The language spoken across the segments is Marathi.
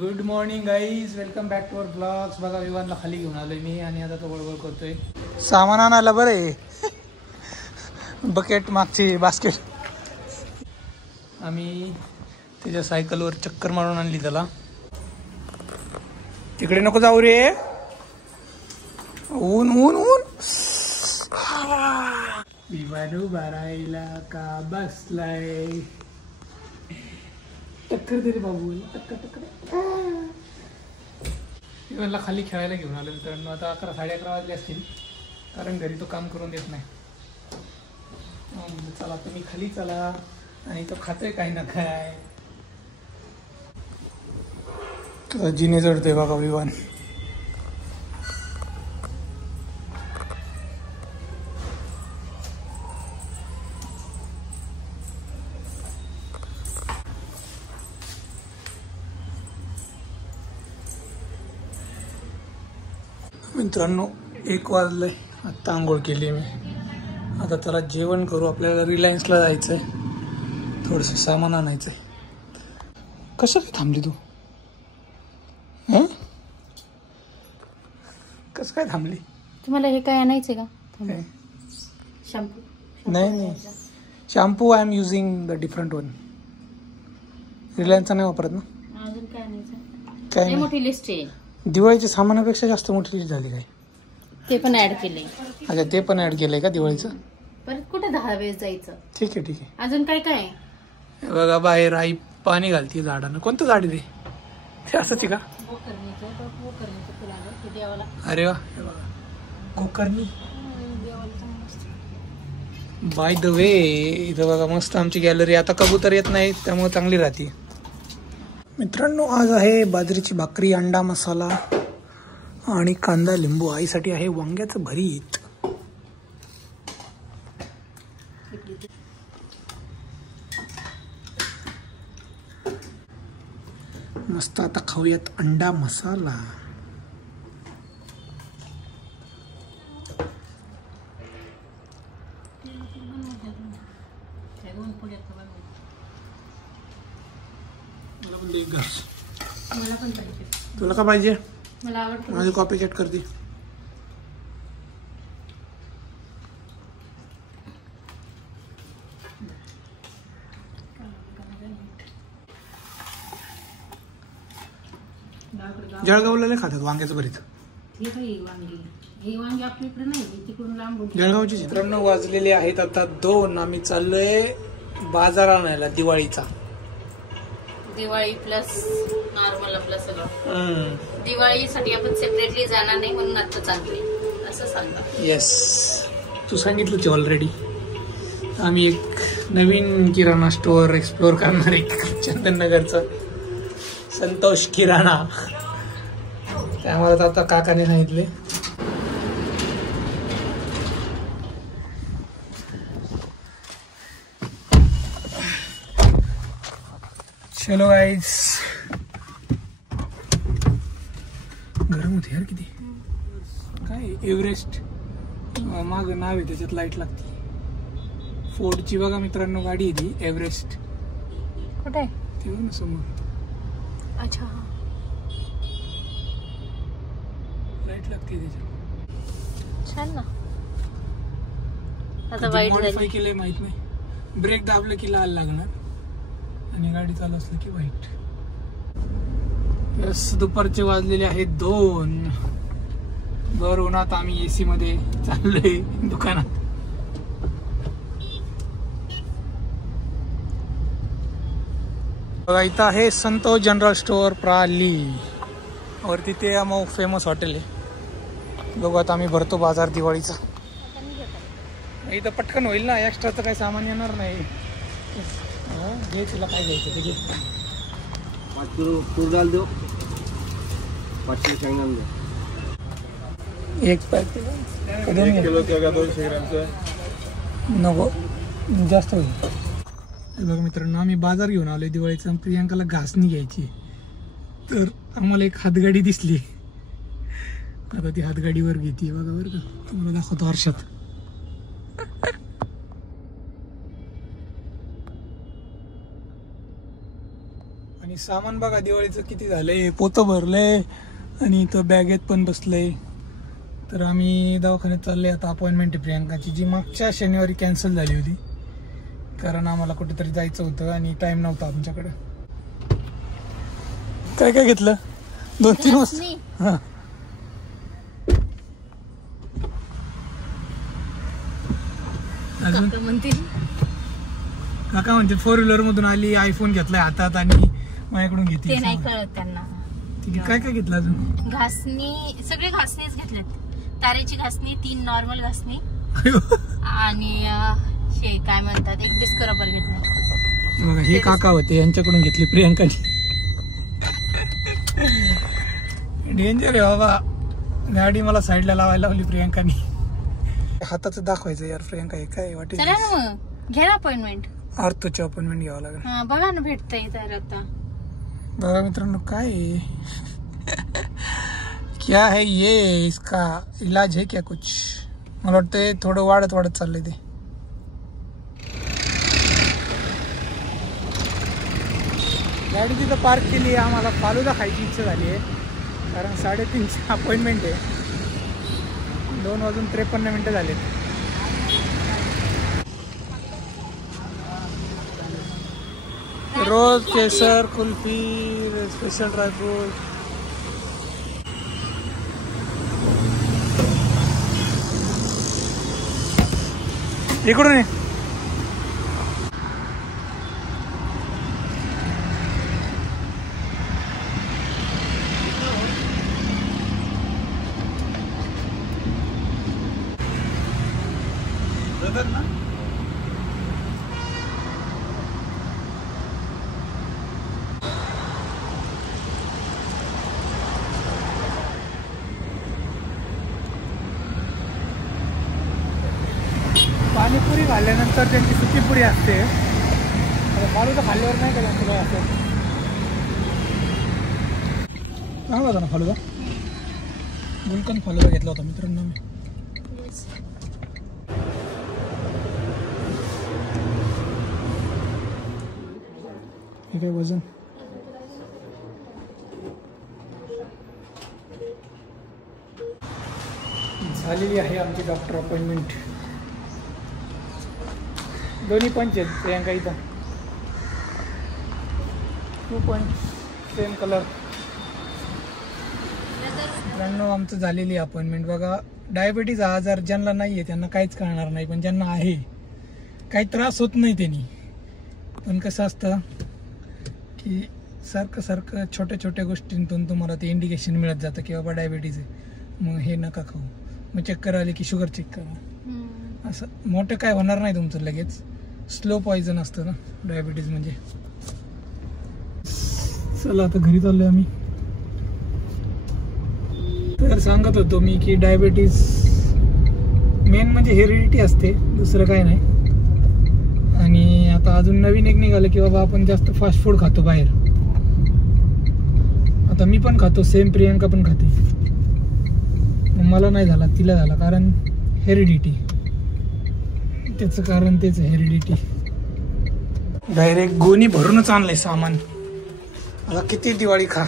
Good morning guys, welcome back to our blogs. बघा विवानला खाली घेऊन आलोय मी आणि आता तो बडबड करतोय. सामान आणायला बरं आहे. बकेट मागची बास्केट आम्ही त्याच्या सायकलवर चक्कर मारून आणली त्याला. तिकडे नको जाऊ रे, ऊन ऊन ऊन. विवानू बारायला का बसलाय. टक्कर दे रे बाबू, टक्कर टक्कर. मला खाली खेळायला घेऊन आलो मित्रांनो. आता 11-11:30 वाजले असतील, कारण घरी तो काम करून देत नाही. चला तुम्ही खाली चला, आणि तो खातोय काही ना काय. जिने चढतोय बघा विवान. मित्रांनो 1 वाजलंय. आत्ता आंघोळ केली मी. आता त्याला जेवण करू. आपल्याला रिलायन्सला जायचं आहे, थोडंसं सामान आणायचं आहे. कसं काय थांबली तू? कसं काय थांबली? तुम्हाला हे काय आणायचं का? शॅम्पू? नाही, shampoo I am using the different one. रिलायन्सचा नाही वापरत ना. अजून काय आणायचं? काय मोठी लिस्ट आहे. दिवाळीच्या सामानापेक्षा जास्त मोठी लिस्ट झाली काय? ते पण ऍड केलंय. अच्छा, ते पण ऍड केलंय का दिवाळीचं? परत कुठे 10 वेळेस जायचं? ठीक आहे ठीक आहे. अजून काय काय? बघा बाहेर आई पाणी घालते झाडांना. कोणतं झाड आहे ते? असंच का? अरे वा, गोकर्णी. बाय द वे, इथं बघा मस्त आमची गॅलरी. आता कबूतर येत नाही त्यामुळे चांगली राहते. मित्रांनो आज आहे बाजरीची भाकरी, अंडा मसाला आणि कांदा लिंबू. आईसाठी आहे वांग्याचं भरीत. मस्त आता खाऊयात अंडा मसाला. तुला का पाहिजे? मला आवडतं. माझी कॉपी चेट करते. जळगावला नाही खातात वांग्याचं भरीत. जळगावची. मित्रांनो वाजलेले आहेत आता 2. आम्ही चाललोय बाजार आणायला दिवाळीचा. दिवाळी प्लस नॉर्मल आपलं सगळं. दिवाळीसाठी आपण सेपरेटली जाणार नाही म्हणून आता चाललोय असं सांगा. येस, तू सांगितलंच ऑलरेडी. आम्ही एक नवीन किराणा स्टोअर एक्सप्लोर करणार आहे, चंदननगरचा संतोष किराणा. त्यामुळे आता काकाने सांगितले. चलो गाईज. गरम होते यार किती. काय एव्हरेस्ट माग नाव आहे, त्याच्यात लाईट लागते. फोर्डची बघा मित्रांनो गाडी आहे ती, एव्हरेस्ट. कुठे? ती बघ ना समोर. अच्छा, लाईट लागते त्याच्यात. छान ना. आता वाईट मॉडिफाय केलंय माहित नाही. ब्रेक दाबलं की लाल लागणार आणि गाडी चालू असली की व्हाईट. यस, दुपारचे वाजलेले आहेत 2. भर उन्हात आम्ही एसी मध्ये चाललोय दुकानात. बघा इथं आहे संतोष जनरल स्टोअर प्राली, वरती ते अमो फेमस हॉटेल आहे. बघू आता आम्ही भरतो बाजार दिवाळीचा. इथं पटकन होईल ना, एक्स्ट्राचं काही सामान येणार नाही. घे तुला काय घ्यायचं ते घे. 5 किलो तूर डाल दो, 5 किलो शेंगदाणे दो. 1 पॅकेट 1 किलो का 200 ग्रामचं नको, जास्त होईल. बघा मित्रांनो आम्ही बाजार घेऊन आलोय दिवाळीचा. प्रियांकाला घासणी घ्यायची, तर आम्हाला एक हातगाडी दिसली. आता ती हातगाडीवर घेते बघा. बरं का, तुम्हाला दाखवतो हर्षात. आणि सामान बघा दिवाळीचं किती झालंय, पोतं भरलंय आणि इथं बॅगेत पण बसलंय. तर आम्ही दवाखान्यात चाललोय आता. अपॉइंटमेंट आहे प्रियांकाची, जी मागच्या शनिवारी कॅन्सल झाली होती कारण आम्हाला कुठेतरी जायचं होतं आणि टाइम नव्हता आमच्याकडे. काय काय घेतलं? 2-3 वाजता. हा अजून काका म्हणते 4 व्हीलर मधून आली, आयफोन घेतलाय हातात आणि माझ्याकडून घेतली. ते नाही कळत त्यांना. ठीक आहे, काय काय घेतलं अजून? घासणी, सगळे घासणीच घेतलेत. तारेची घासणी, 3 नॉर्मल घासणी आणि काय म्हणतात एक डिस्करबर घेतलं. बघा हे काका होते, यांच्याकडून घेतली प्रियांकाने. डेंजर आहे बाबा, गाडी मला साईडला लावायला लावली प्रियांकाने. हाताचं दाखवायचं यार प्रियांका, हे काय वाटेल. चला ना मग घ्या ना अपॉइंटमेंट. आर्थोची अपॉइंटमेंट घ्यावं लागेल. बघा ना भेटतंय तर आता. बघा मित्रांनो काय क्या है ये, इसका इलाज है क्या कुछ? मला वाटतंय थोडं वाढत वाढत चाललंय ते. गाडी तिथं पार्क केली. आम्हाला फालुदा खायची इच्छा झाली आहे कारण 3:30ची अपॉइंटमेंट आहे. 2:53 झाले. रोज केसर, कुल्फी, स्पेशल ड्रायफ्रूट. इकडून ये. ना पाणीपुरी खाल्ल्यानंतर त्यांची सुकीपुरी असते. फालुदा खाल्ल्यावर नाही का त्यांचं काय असं चांगला होता ना फालुदा. गुलकंद फालुदा घेतला होता मित्रांनो मी. हे काय वजन झालेली आहे आमची डॉक्टर अपॉइंटमेंट. दोन्ही पंच आहेत प्रियांका इथं. 2 पॉइंट सेम कलर. मित्रांनो आमचं झालेली अपॉइंटमेंट. बघा डायबिटीज हा आजार ज्यांना नाही आहे त्यांना काहीच कळणार नाही, पण ज्यांना आहे काही त्रास होत नाही त्यांनी. पण कसं असतं की सारखं छोट्या छोट्या गोष्टींतून तुम्हाला ते इंडिकेशन मिळत जातं की बाबा डायबिटीज आहे, मग हे नका खाऊ. मग चक्कर आले की शुगर चेक करा. असं मोठं काय होणार नाही तुमचं लगेच. स्लो पॉइझन असतं ना डायबिटीज म्हणजे. चला आता घरी चाललोय आम्ही. तर सांगत होतो मी की डायबिटीज मेन म्हणजे हेरिडिटी असते, दुसरं काय नाही. आणि आता अजून नवीन एक निघालं की बाबा आपण जास्त फास्ट फूड खातो बाहेर. आता मी पण खातो, सेम प्रियांका पण खाते. मला नाही झाला, तिला झाला, कारण हेरिडिटी. त्याचं कारण तेच हेरिडिटी. डायरेक्ट गोणी भरूनच आणलंय सामान. मला किती दिवाळी खा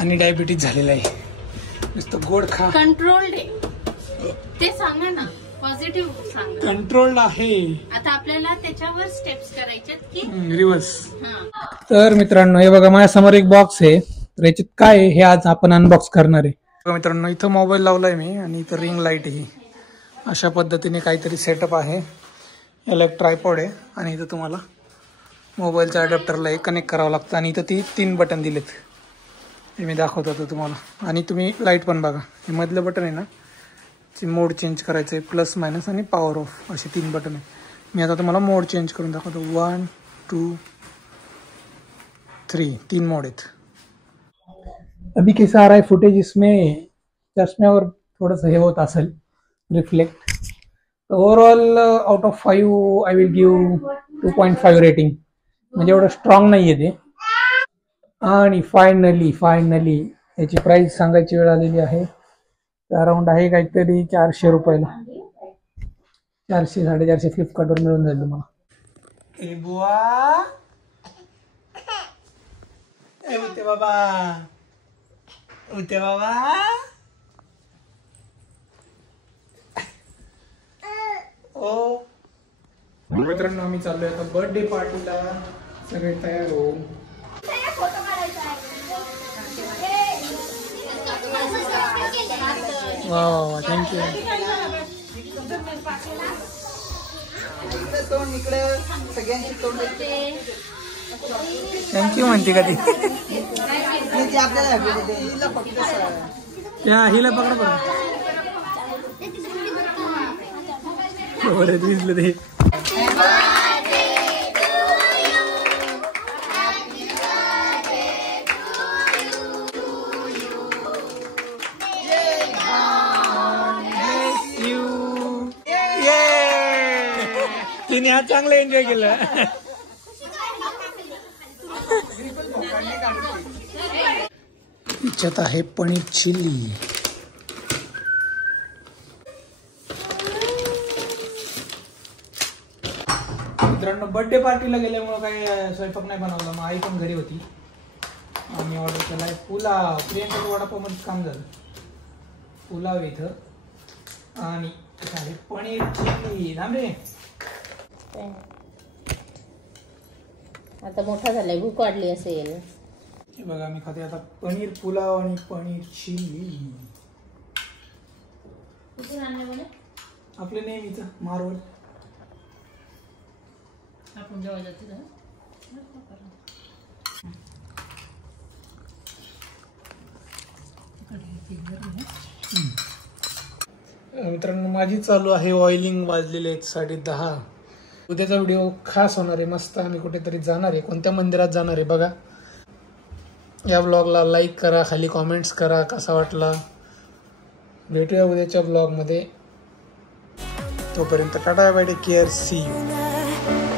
आणि डायबिटीज झालेला आहे. नुसतं गोड खा. कंट्रोल्ड आहे ते सांगा ना, पॉझिटिव्ह सांगा. कंट्रोल्ड आहे. आता आपल्याला त्याच्यावर स्टेप्स करायचे की रिव्हर्स. तर मित्रांनो हे बघा माझ्यासमोर एक बॉक्स आहे. तर याच्यात काय आहे हे आज आपण अनबॉक्स करणार आहे. मित्रांनो इथं मोबाईल लावलाय मी आणि इथं रिंग लाईट आहे. अशा पद्धतीने काहीतरी सेटअप आहे. याला एक ट्रायपॉड आहे आणि इथं तुम्हाला मोबाईलच्या अडॅप्टरला एक कनेक्ट करावं लागतं. आणि इथं 3 बटन दिलेत, हे मी दाखवतो आता तुम्हाला. आणि तुम्ही लाईट पण बघा, हे मधलं बटन आहे ना, मोड चेंज करायचं आहे, प्लस मायनस आणि पॉवर ऑफ, असे 3 बटन आहे. मी आता तुम्हाला मोड चेंज करून दाखवतो. 1 2 3 मोड आहेत. अभी कैसा आ रहा है फुटेज इसमें, चष्म्यावर थोडंसं हे होत असेल reflect. Overall out of 5 I will give 2.5 rating. म्हणजे एवढं स्ट्रॉंग नाही आहे ते. आणि फायनली याची प्राइस सांगायची वेळ आलेली आहे. अराउंड आहे काहीतरी 400 रुपयाला. 400-450 फ्लिपकार्टवर मिळून जाईल तुम्हाला. ए बुवा उते बाबा उते बाबा ओ मित्रांनो आम्ही चाललोय आता बर्थडे पार्टीला सगळे तयार हो वा वा थँक्यू थँक्यू म्हणते का ती त्या हिला पकड बरं दिसलं ते तिने आज चांगलं एन्जॉय केलं त्याच्यात आहे पनीर चिल्ली मित्रांनो बर्थडे पार्टीला गेल्यामुळं काही स्वयंपाक नाही बनवला मग आई पण घरी होती आम्ही ऑर्डर केलाय पुलाव प्रियंकाचं वडापावमध्ये काम झालं पुलाव इथं आणि पनीर चिल्ली थांबे आता मोठा झालाय भूक वाढली असेल हे बघा मी खाते आता पनीर पुलाव आणि पनीर चिल्ली कुठून आणले म्हणे आपले नेहमीच मारवड आपण जेव्हा जातो मित्रांनो माझी चालू आहे ऑइलिंग वाजलेले आहेत 10:30 उद्याचा व्हिडिओ खास होणार आहे मस्त आम्ही कुठेतरी जाणार आहे कोणत्या मंदिरात जाणार आहे बघा या ब्लॉगला लाईक करा खाली कॉमेंट्स करा कसा वाटला भेटूया उद्याच्या ब्लॉगमध्ये तोपर्यंत tata bye take care see you